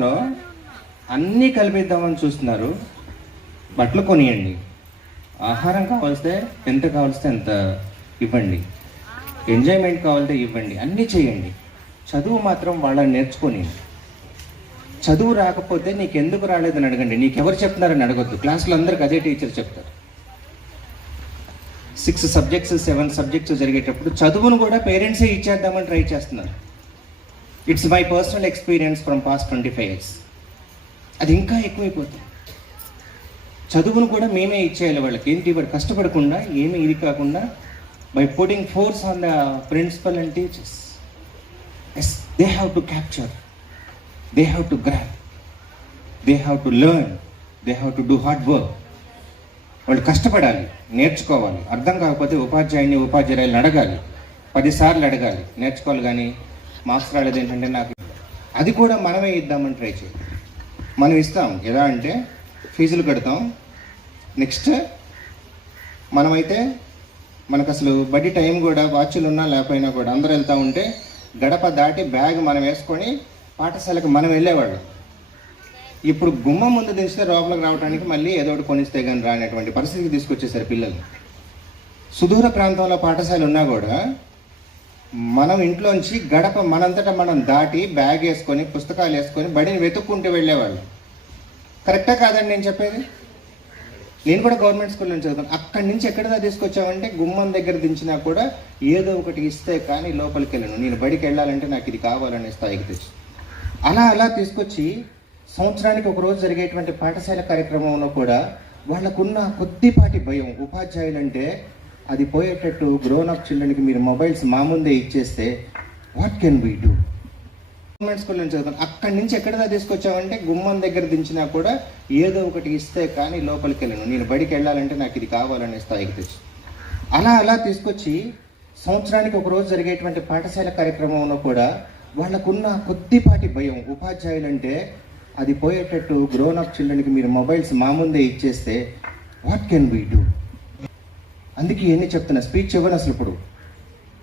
షాప్లో అన్నీ కలిపిద్దామని చూస్తున్నారు. బట్టలు కొనియండి. ఆహారం కావాల్స్తే ఎంత కావాల్స్తే ఎంత ఇవ్వండి. ఎంజాయ్మెంట్ కావాలంటే ఇవ్వండి. అన్నీ చేయండి. చదువు మాత్రం వాళ్ళని నేర్చుకొని. చదువు రాకపోతే నీకు ఎందుకు రాలేదని అడగండి. నీకెవరు చెప్తున్నారని అడగొద్దు. క్లాసులో అందరికి అదే టీచర్ చెప్తారు. సిక్స్ సబ్జెక్ట్స్ సెవెన్ సబ్జెక్ట్స్ జరిగేటప్పుడు చదువును కూడా పేరెంట్సే ఇచ్చేద్దామని ట్రై చేస్తున్నారు. It's my personal experience from past twenty five years అది ఇంకా ఎక్కువైపోతుంది. చదువును కూడా మేమే ఇచ్చేయాలి వాళ్ళకి. ఏంటి? వాడు కష్టపడకుండా ఏమీ ఇది కాకుండా by putting force on the principal and teachers yes they have to capture they have to grab they have to learn they have to do hard work వాళ్ళు కష్టపడాలి నేర్చుకోవాలి. అర్థం కాకపోతే ఉపాధ్యాయుని ఉపాధ్యాయులను అడగాలి. పదిసార్లు అడగాలి. నేర్చుకోవాలి కానీ మార్క్స్ రాలేదు ఏంటంటే నాకు అది కూడా మనమే ఇద్దామని ట్రై చేయాలి మనం ఇస్తాం. ఎలా అంటే ఫీజులు కడతాం. నెక్స్ట్ మనమైతే మనకు అసలు బడ్డీ టైం కూడా వాచ్లు ఉన్నా లేకపోయినా కూడా అందరూ వెళ్తూ ఉంటే గడప దాటి బ్యాగ్ మనం వేసుకొని పాఠశాలకు మనం వెళ్ళేవాళ్ళం. ఇప్పుడు గుమ్మం ముందు దించితే లోపలికి రావడానికి మళ్ళీ ఏదో ఒకటి కొనిస్తే కానీ రానటువంటి పరిస్థితికి తీసుకొచ్చేసారు పిల్లలు. సుదూర ప్రాంతంలో పాఠశాల ఉన్నా కూడా మనం ఇంట్లోంచి గడప మనంతటా మనం దాటి బ్యాగ్ వేసుకొని పుస్తకాలు వేసుకొని బడిని వెతుక్కుంటూ వెళ్ళేవాళ్ళం. కరెక్టా కాదండి నేను చెప్పేది? నేను కూడా గవర్నమెంట్ స్కూల్ నుంచి చదువుతాను. అక్కడి నుంచి ఎక్కడ తీసుకొచ్చామంటే గుమ్మం దగ్గర దించినా కూడా ఏదో ఒకటి ఇస్తే కానీ లోపలికి వెళ్ళను. నేను బడికి వెళ్ళాలంటే నాకు ఇది కావాలనే స్థాయికి తెచ్చు. అలా అలా తీసుకొచ్చి సంవత్సరానికి ఒక రోజు జరిగేటువంటి పాఠశాల కార్యక్రమంలో కూడా వాళ్ళకున్న కొద్దిపాటి భయం. ఉపాధ్యాయులంటే అది పోయేటట్టు గ్రోన్ అప్ చిల్డ్రన్కి మీరు మొబైల్స్ మా ముందే ఇచ్చేస్తే what can we do government school నుంచి చదువుతాం. అక్కడి నుంచి ఎక్కడ తీసుకొచ్చామంటే గుమ్మం దగ్గర దించినా కూడా ఏదో ఒకటి ఇస్తే కానీ లోపలికి వెళ్ళను. నేను బడికి వెళ్ళాలంటే నాకు ఇది కావాలనే స్థాయికి తెచ్చు. అలా అలా తీసుకొచ్చి సంవత్సరానికి ఒక రోజు జరిగేటువంటి పాఠశాల కార్యక్రమంలో కూడా వాళ్ళకున్న కొద్దిపాటి భయం. ఉపాధ్యాయులంటే అది పోయేటట్టు గ్రోన్ అప్ చిల్డ్రన్కి మీరు మొబైల్స్ మా ముందే ఇచ్చేస్తే వాట్ కెన్ వీ డూ అందుకే ఎన్ని చెప్తున్నా. స్పీచ్ ఇవ్వను అసలు ఇప్పుడు.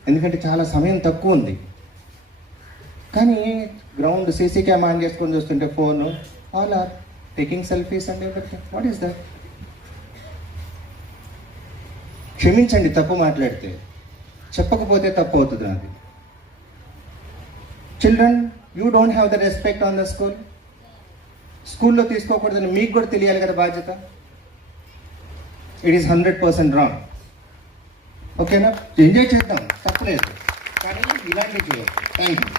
ఎందుకంటే చాలా సమయం తక్కువ ఉంది. కానీ గ్రౌండ్ సీసీ క్యామ్ ఆన్ చేసుకొని చూస్తుంటే phone all are taking selfies and everything what is that క్షమించండి తప్పు మాట్లాడితే. చెప్పకపోతే తప్పు అవుతుంది అది children you don't have the respect on the school స్కూల్లో తీసుకోకూడదని మీకు కూడా తెలియాలి కదా బాధ్యత. It is hundred percent wrong ఓకేనా? ఎంజాయ్ చేద్దాం. తప్పలేదు. కానీ ఇలాంటివి చేయదు థ్యాంక్ యూ